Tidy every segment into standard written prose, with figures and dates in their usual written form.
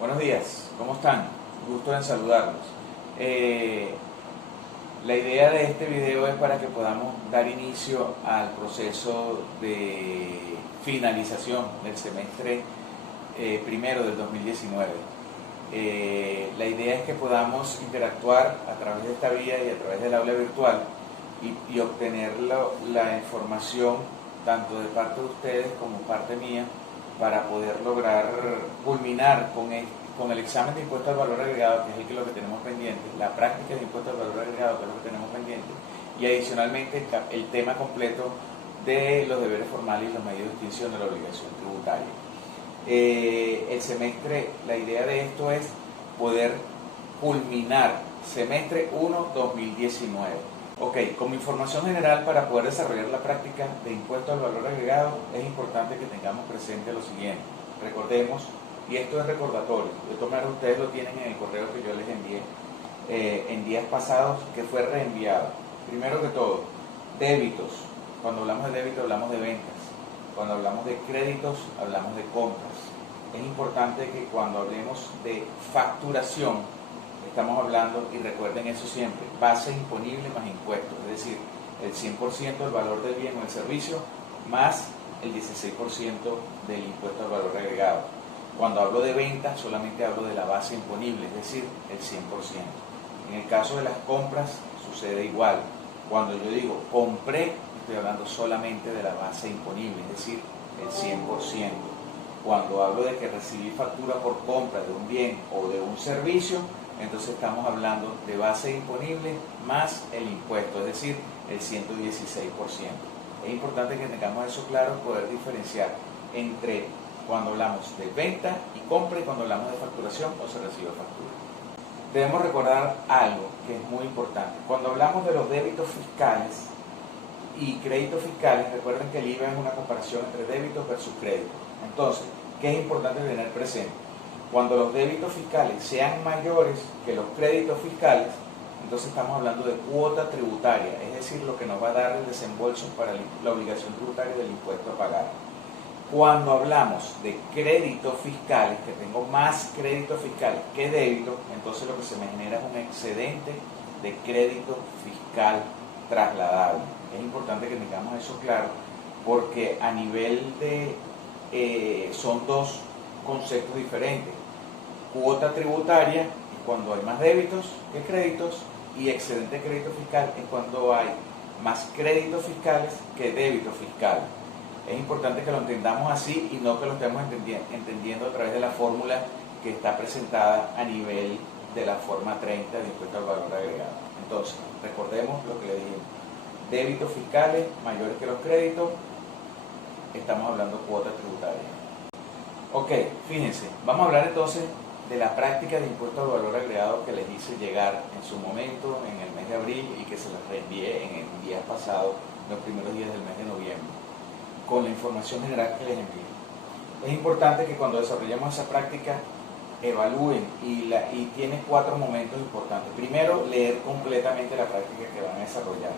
Buenos días, ¿cómo están? Gusto en saludarlos. La idea de este video es para que podamos dar inicio al proceso de finalización del semestre primero del 2019. La idea es que podamos interactuar a través de esta vía y a través del aula virtual y obtener la información tanto de parte de ustedes como parte mía para poder lograr culminar con el examen de impuesto al valor agregado, que es lo que tenemos pendiente, la práctica de impuesto al valor agregado, que es lo que tenemos pendiente, y adicionalmente el tema completo de los deberes formales y los medios de extinción de la obligación tributaria. El semestre, la idea de esto es poder culminar semestre 1 2019. Ok, como información general para poder desarrollar la práctica de impuesto al valor agregado es importante que tengamos presente lo siguiente. Recordemos, y esto es recordatorio, de todas maneras ustedes lo tienen en el correo que yo les envié en días pasados, que fue reenviado. Primero que todo, débitos. Cuando hablamos de débito hablamos de ventas. Cuando hablamos de créditos hablamos de compras. Es importante que cuando hablemos de facturación estamos hablando, y recuerden eso siempre, base imponible más impuestos, es decir, el 100% del valor del bien o el servicio más el 16% del impuesto al valor agregado. Cuando hablo de venta solamente hablo de la base imponible, es decir, el 100%. En el caso de las compras sucede igual. Cuando yo digo compré, estoy hablando solamente de la base imponible, es decir, el 100%. Cuando hablo de que recibí factura por compra de un bien o de un servicio, entonces estamos hablando de base imponible más el impuesto, es decir, el 116%. Es importante que tengamos eso claro, poder diferenciar entre cuando hablamos de venta y compra y cuando hablamos de facturación o se recibe factura. Debemos recordar algo que es muy importante. Cuando hablamos de los débitos fiscales y créditos fiscales, recuerden que el IVA es una comparación entre débitos versus créditos. Entonces, ¿qué es importante tener presente? Cuando los débitos fiscales sean mayores que los créditos fiscales, entonces estamos hablando de cuota tributaria, es decir, lo que nos va a dar el desembolso para la obligación tributaria del impuesto a pagar. Cuando hablamos de créditos fiscales, que tengo más créditos fiscales que débitos, entonces lo que se me genera es un excedente de crédito fiscal trasladable. Es importante que tengamos eso claro, porque a nivel de son dos conceptos diferentes. Cuota tributaria es cuando hay más débitos que créditos, y excedente de crédito fiscal es cuando hay más créditos fiscales que débitos fiscales. Es importante que lo entendamos así y no que lo estemos entendiendo a través de la fórmula que está presentada a nivel de la forma 30 de impuesto al valor agregado. Entonces, recordemos lo que le dijimos. Débitos fiscales mayores que los créditos, estamos hablando de cuota tributaria. Ok, fíjense, vamos a hablar entonces de la práctica de impuesto al valor agregado que les hice llegar en su momento, en el mes de abril, y que se les reenvié en el día pasado, los primeros días del mes de noviembre, con la información general que les envié. Es importante que cuando desarrollemos esa práctica evalúen y tiene 4 momentos importantes. Primero, leer completamente la práctica que van a desarrollar.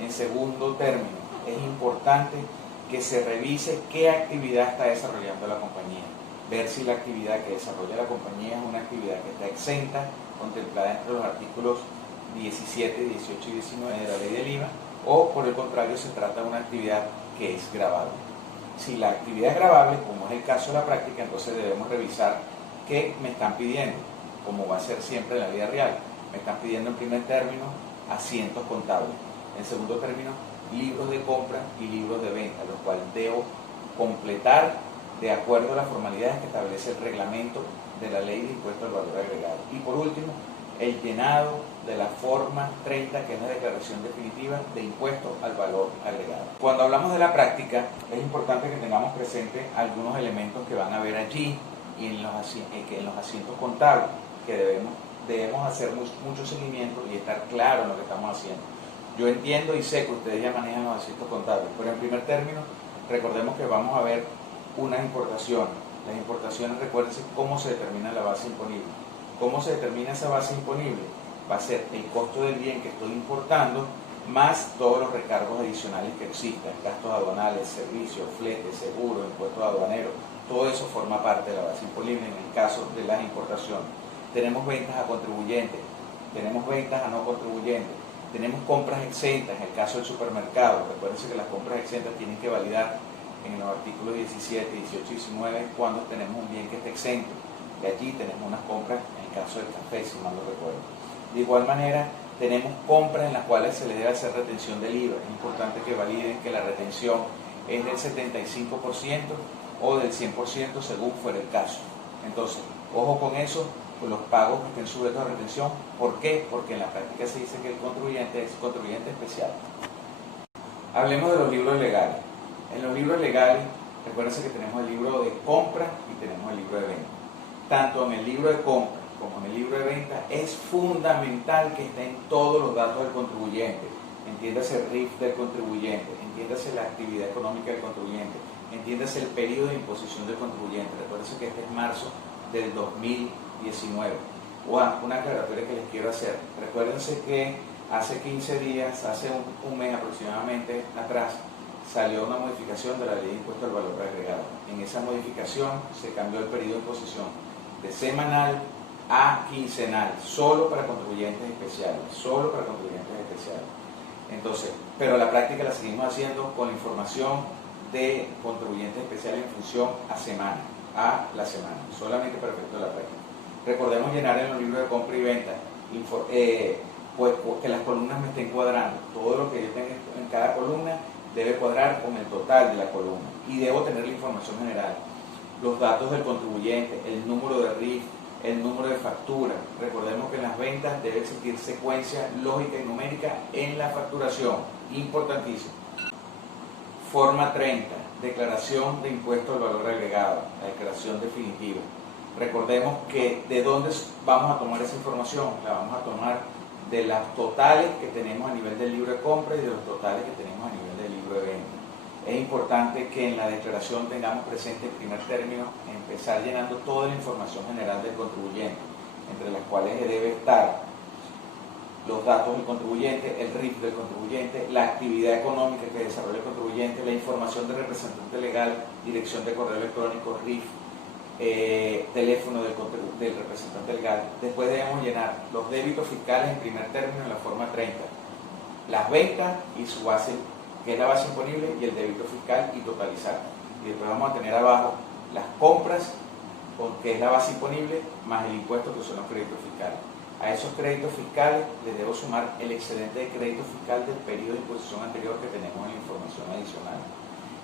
En segundo término, es importante que se revise qué actividad está desarrollando la compañía, ver si la actividad que desarrolla la compañía es una actividad que está exenta, contemplada entre los artículos 17, 18 y 19 de la ley del IVA, o por el contrario se trata de una actividad que es gravable. Si la actividad es gravable, como es el caso de la práctica, entonces debemos revisar qué me están pidiendo, como va a ser siempre en la vida real. Me están pidiendo en primer término asientos contables, en segundo término libros de compra y libros de venta, los cuales debo completar de acuerdo a las formalidades que establece el reglamento de la ley de impuesto al valor agregado. Y por último, el llenado de la forma 30, que es la declaración definitiva de impuesto al valor agregado. Cuando hablamos de la práctica, es importante que tengamos presente algunos elementos que van a ver allí y en los asientos contables, que debemos hacer mucho seguimiento y estar claro en lo que estamos haciendo. Yo entiendo y sé que ustedes ya manejan los asientos contables, pero en primer término, recordemos que vamos a ver unas importaciones. Las importaciones, recuérdense cómo se determina la base imponible. ¿Cómo se determina esa base imponible? Va a ser el costo del bien que estoy importando más todos los recargos adicionales que existan, gastos aduanales, servicios, fletes, seguro, impuestos aduaneros, Todo eso forma parte de la base imponible en el caso de las importaciones. Tenemos ventas a contribuyentes, tenemos ventas a no contribuyentes, tenemos compras exentas en el caso del supermercado. Recuérdense que las compras exentas tienen que validar en los artículos 17, 18 y 19 cuando tenemos un bien que esté exento. Y allí tenemos unas compras en el caso del café, si mal no recuerdo. De igual manera, tenemos compras en las cuales se le debe hacer retención del IVA. Es importante que validen que la retención es del 75% o del 100% según fuera el caso. Entonces, ojo con eso, con los pagos que estén sujetos a retención. ¿Por qué? Porque en la práctica se dice que el contribuyente es contribuyente especial. Hablemos de los libros legales. En los libros legales, recuérdense que tenemos el libro de compra y tenemos el libro de venta. Tanto en el libro de compra como en el libro de venta es fundamental que estén todos los datos del contribuyente. Entiéndase el RIF del contribuyente, entiéndase la actividad económica del contribuyente, entiéndase el periodo de imposición del contribuyente. Recuérdense que este es marzo del 2019. Una aclaratoria que les quiero hacer. Recuérdense que hace 15 días, hace un mes aproximadamente atrás, salió una modificación de la ley de impuesto al valor agregado. En esa modificación se cambió el periodo de imposición de semanal a quincenal, solo para contribuyentes especiales, solo para contribuyentes especiales. Entonces, pero la práctica la seguimos haciendo con la información de contribuyentes especiales en función a semana, a la semana, solamente para efecto de la práctica. Recordemos llenar en los libros de compra y venta, pues que las columnas me estén cuadrando. Todo lo que yo tenga en cada columna debe cuadrar con el total de la columna y debo tener la información general, los datos del contribuyente, el número de RIF, el número de factura. Recordemos que en las ventas debe existir secuencia lógica y numérica en la facturación, importantísimo. Forma 30, declaración de impuesto al valor agregado, la declaración definitiva. Recordemos que de dónde vamos a tomar esa información, la vamos a tomar de las totales que tenemos a nivel del libro de compra y de los totales que tenemos a nivel del libro de venta. Es importante que en la declaración tengamos presente, en primer término, empezar llenando toda la información general del contribuyente, entre las cuales debe estar los datos del contribuyente, el RIF del contribuyente, la actividad económica que desarrolla el contribuyente, la información del representante legal, dirección de correo electrónico, RIF, teléfono del representante legal. Después debemos llenar los débitos fiscales en primer término en la forma 30, las ventas y su base, que es la base imponible, y el débito fiscal y totalizar. Y después vamos a tener abajo las compras, que es la base imponible, más el impuesto, que son los créditos fiscales. A esos créditos fiscales les debo sumar el excedente de crédito fiscal del periodo de imposición anterior que tenemos en la información adicional.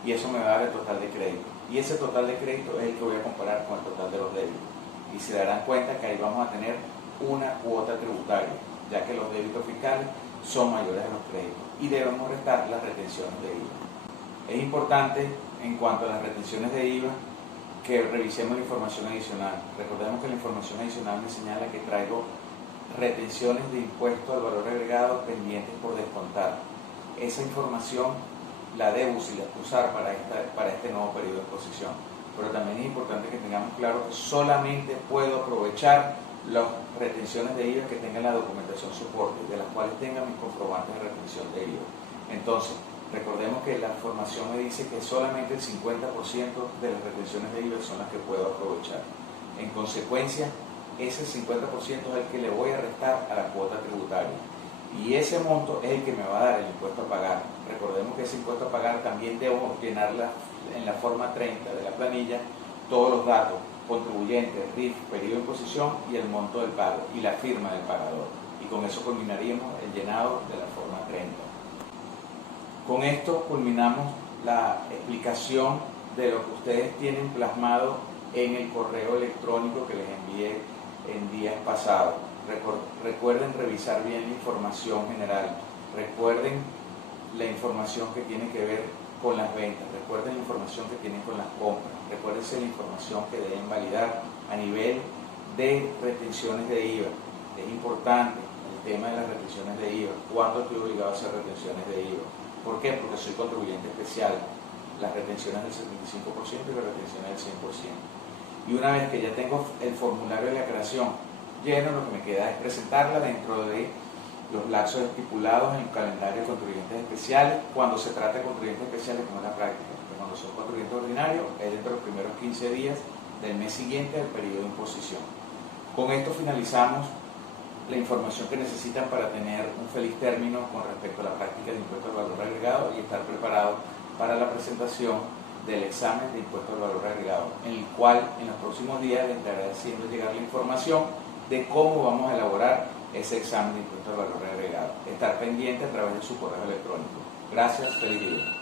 Y eso me va a dar el total de crédito. Y ese total de crédito es el que voy a comparar con el total de los débitos. Y se darán cuenta que ahí vamos a tener una cuota tributaria, ya que los débitos fiscales son mayores a los créditos. Y debemos restar las retenciones de IVA. Es importante, en cuanto a las retenciones de IVA, que revisemos la información adicional. Recordemos que la información adicional me señala que traigo retenciones de impuesto al valor agregado pendientes por descontar. Esa información la debo usar para este nuevo periodo de exposición. Pero también es importante que tengamos claro que solamente puedo aprovechar las retenciones de IVA que tengan la documentación soporte, de las cuales tengan mis comprobantes de retención de IVA. Entonces, recordemos que la información me dice que solamente el 50% de las retenciones de IVA son las que puedo aprovechar. En consecuencia, ese 50% es el que le voy a restar a la cuota tributaria. Y ese monto es el que me va a dar el impuesto a pagar. Recordemos que ese impuesto a pagar también debo llenarla en la forma 30 de la planilla, todos los datos, contribuyente, RIF, periodo de imposición y el monto del pago y la firma del pagador. Y con eso culminaríamos el llenado de la forma 30. Con esto culminamos la explicación de lo que ustedes tienen plasmado en el correo electrónico que les envié en días pasados. Recuerden revisar bien la información general, recuerden la información que tiene que ver con las ventas, recuerden la información que tienen con las compras, recuerden la información que deben validar a nivel de retenciones de IVA. Es importante el tema de las retenciones de IVA, cuándo estoy obligado a hacer retenciones de IVA. ¿Por qué? Porque soy contribuyente especial, las retenciones del 75% y las retenciones del 100%. Y una vez que ya tengo el formulario de la aclaración lleno, lo que me queda es presentarla dentro de los lapsos estipulados en el calendario de contribuyentes especiales, cuando se trata de contribuyentes especiales, como es la práctica. Pero cuando cuando son contribuyentes ordinarios, es dentro de los primeros 15 días del mes siguiente al periodo de imposición. Con esto finalizamos la información que necesitan para tener un feliz término con respecto a la práctica de impuesto al valor agregado y estar preparados para la presentación del examen de impuesto al valor agregado, en el cual en los próximos días les estaré haciendo llegar la información de cómo vamos a elaborar ese examen de impuesto al valor agregado. Estar pendiente a través de su correo electrónico. Gracias, feliz día.